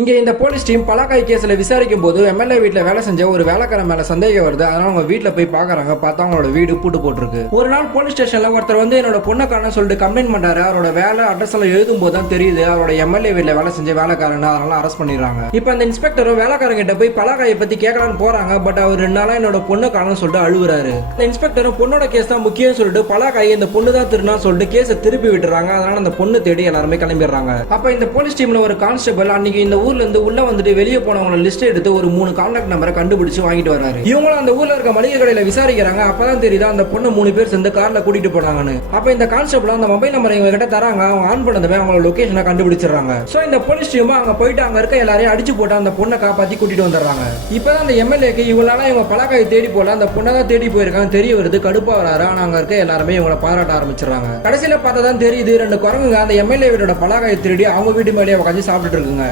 இங்க இந்த police team பலாக்காய் கேஸ்ல விசாரிக்கும் போது எம்எல்ஏ வீட்டுல வேலை செஞ்ச ஒரு வேலைக்காரன் மேல சந்தேகம் வருது. அதனால அவங்க வீட்டுல போய் பாக்குறாங்க. பார்த்தா அவங்களோட வீடு பூட்டு போட்டிருக்கு. ஒரு நாள் போலீஸ் ஸ்டேஷன்ல ஒருத்தர் வந்து என்னோட பொண்ணை காண சொல்லிட்டு கம்ப்ளைண்ட் பண்றாரு. அவரோட வேலை அட்ரஸ் எல்லாம் எழுதும் போது தான் தெரியுது அவரோட எம்எல்ஏ வீட்டுல வேலை செஞ்ச வேலைக்காரன். அதனால அரெஸ்ட் பண்ணிடுறாங்க. இப்ப அந்த இன்ஸ்பெக்டரும் வேலைக்காரங்க கிட்ட போய் பலாக்காயை பத்தி கேட்கலான்னு போறாங்க. பட் அவர் 2 நாளா என்னோட பொண்ணை காண சொல்லிட்டு அழுகுறாரு. இந்த இன்ஸ்பெக்டரும் பொண்ணோட கேஸ் தான் முக்கியம் சொல்லிட்டு பலாக்காயை இந்த பொண்ணு தான் திருநா சொல்லிட்டு கேஸை திருப்பி விட்டுறாங்க. அதனால அந்த பொண்ணு தேடி எல்லாருமே கிளம்பிடுறாங்க. அப்ப இந்த போலீஸ் டீம்ல ஒரு கான்ஸ்டபிள் அன்னைக்கு இந்த ஊர்ல இருந்து உள்ள வந்து வெளியே போனவங்கள லிஸ்ட் எடுத்து ஒரு 3 கான்டாக்ட் நம்பரை கண்டுபிடிச்சு வாங்கிட்டு வராரு. இவங்களும் அந்த ஊர்ல இருக்க மளிகை கடையில விசாரிக்கிறாங்க. அப்பதான் தெரியுது அந்த பொண்ணு 3 பேர் சேர்ந்து கார்ல கூட்டிட்டு போனாங்கன்னு. அப்ப இந்த கான்ஸ்டபிள் அந்த மொபைல் நம்பரை இவங்க கிட்ட தராங்க. அவங்க ஆன் பண்ணதுமே அவங்களோட லொகேஷனை கண்டுபிடிச்சிடறாங்க. சோ இந்த போலீஸ் டீம் அங்க போயிட்டு அங்க இருக்க எல்லாரையும் அடிச்சு போட்டு அந்த பொண்ணை காப்பாத்தி கூட்டிட்டு வந்துடுறாங்க. இப்பதான் அந்த எம்எல்ஏக்கு இவங்களால இவங்க பலாக்காயை தேடி போல அந்த பொண்ணை தான் தேடி போயிருக்காங்க தெரிய வருது. கடுப்பா வராரு. ஆனா அங்க இருக்க எல்லாருமே இவங்களை பாராட்ட ஆரம்பிச்சிடறாங்க. கடைசியில பார்த்தா தான் தெரியுது 2 குரங்குங்க அந்த எம்எல்ஏ வீட்டோட பலாக்காயை திருடி அவங்க வீட்டு மேலேயே உட்காந்து சாப்பிட்டுட்டு இருக்குங்க.